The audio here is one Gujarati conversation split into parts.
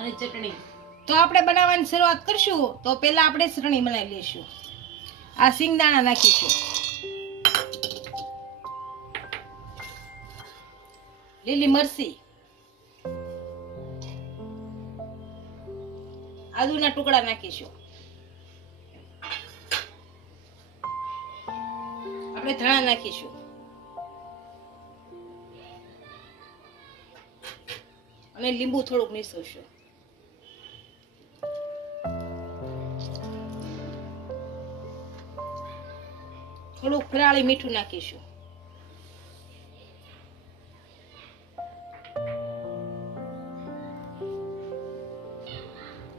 અને ચટણી. તો આપણે બનાવવાની શરૂઆત કરશું. તો પહેલા આપણે ચટણી બનાવી લઈશું. આ સિંગદાણા નાખીશું. લીલી મરચી. આદુના ટુકડા નાખીશું. આપણે ધાણા નાખીશું. અને લીંબુ થોડુંક નીસવશું થોડુંક ફરાળી મીઠું નાખીશું.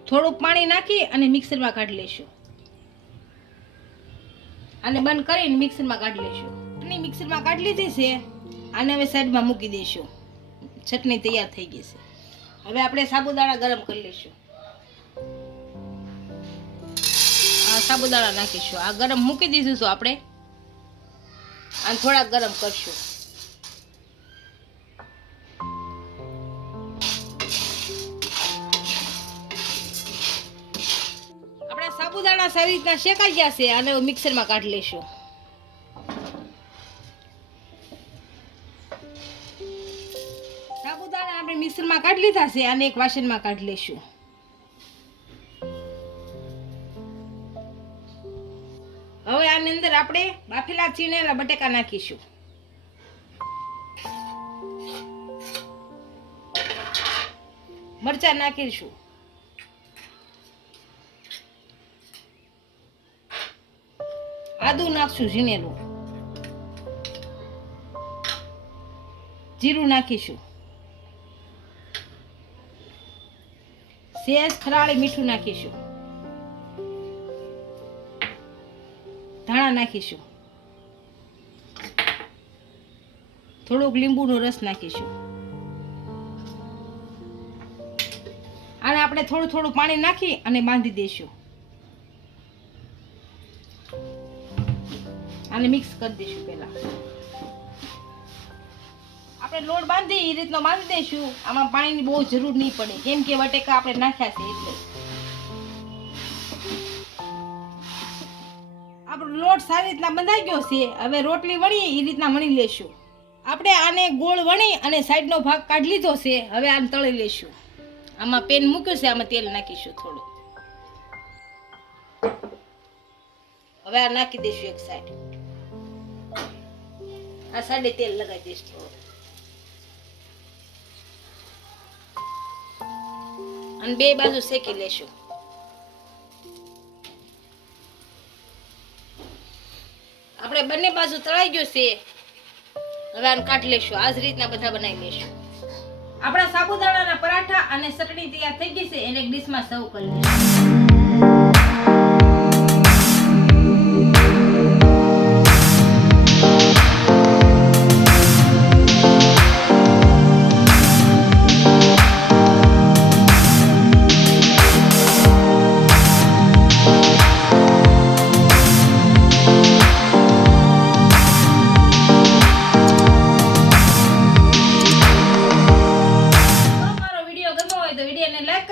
થોડુંક પાણી નાખી અને મિક્સરમાં કાઢી લઈશું. અને બંધ કરીને મિક્સરમાં કાઢી લઈશું. ચટણી મિક્સરમાં કાઢી લીધી છે. આને હવે સાઈડમાં મૂકી દઈશું. ચટણી તૈયાર થઈ ગઈ છે. હવે આપણે સાબુદાણા ગરમ કરી લઈશું. સાબુદાણા નાખીશું. આ ગરમ મૂકી દીધું છું આપણે. અને થોડાક ગરમ કરશું. આપણા સાબુદાણા સારી રીતના શેકાઈ ગયા છે અને મિક્સરમાં કાઢી લઈશું. સાબુદાણા આપણે મિક્સરમાં કાઢી લીધા છે અને એક વાસણમાં કાઢી લઈશું. હવે આની અંદર આપણે બાફેલા ચીણેલા બટેકા નાખીશું. મરચા નાખીશું. આદુ નાખશું ઝીણેલું. જીરું નાખીશું. સેસ ખરાળી મીઠું નાખીશું. ધાણા નાખીશું. થોડોક લીંબુનો રસ નાખીશું. આને આપણે થોડું થોડું પાણી નાખી અને બાંધી દઈશું. આને મિક્સ કરી દઈશું પહેલા. આપણે લોટ બાંધી એ રીતનો બાંધી દઈશું. આમાં પાણીની બહુ જરૂર નહીં પડે. કેમ કે બટેકા આપણે નાખ્યા છે એટલે. આપણો લોટ સારી રીતના બંધાઈ ગયો છે. હવે રોટલી વણી એ રીતના વણી લેશું. આપણે આને ગોળ વણી અને સાઈડનો ભાગ કાઢી લીધો છે. હવે આને તળી લેશું. આમાં પેન મૂક્યું છે, આમાં તેલ નાખીશું થોડું. હવે આ નાખી દઈશું એક સાઈડ આ સાઈડે તેલ લગાવી દઈશ થોડું. અને બે બાજુ શેકી લેશું. આપણે બંને બાજુ તળાઈ ગયું છે. હવે આને કાઢી લેશું આ જ રીતના બધા બનાવી લેશું આપણા સાબુદાણાના પરાઠા અને ચટણી તૈયાર થઈ ગઈ છે. એને ડીશમાં સર્વ કરી લઈશું.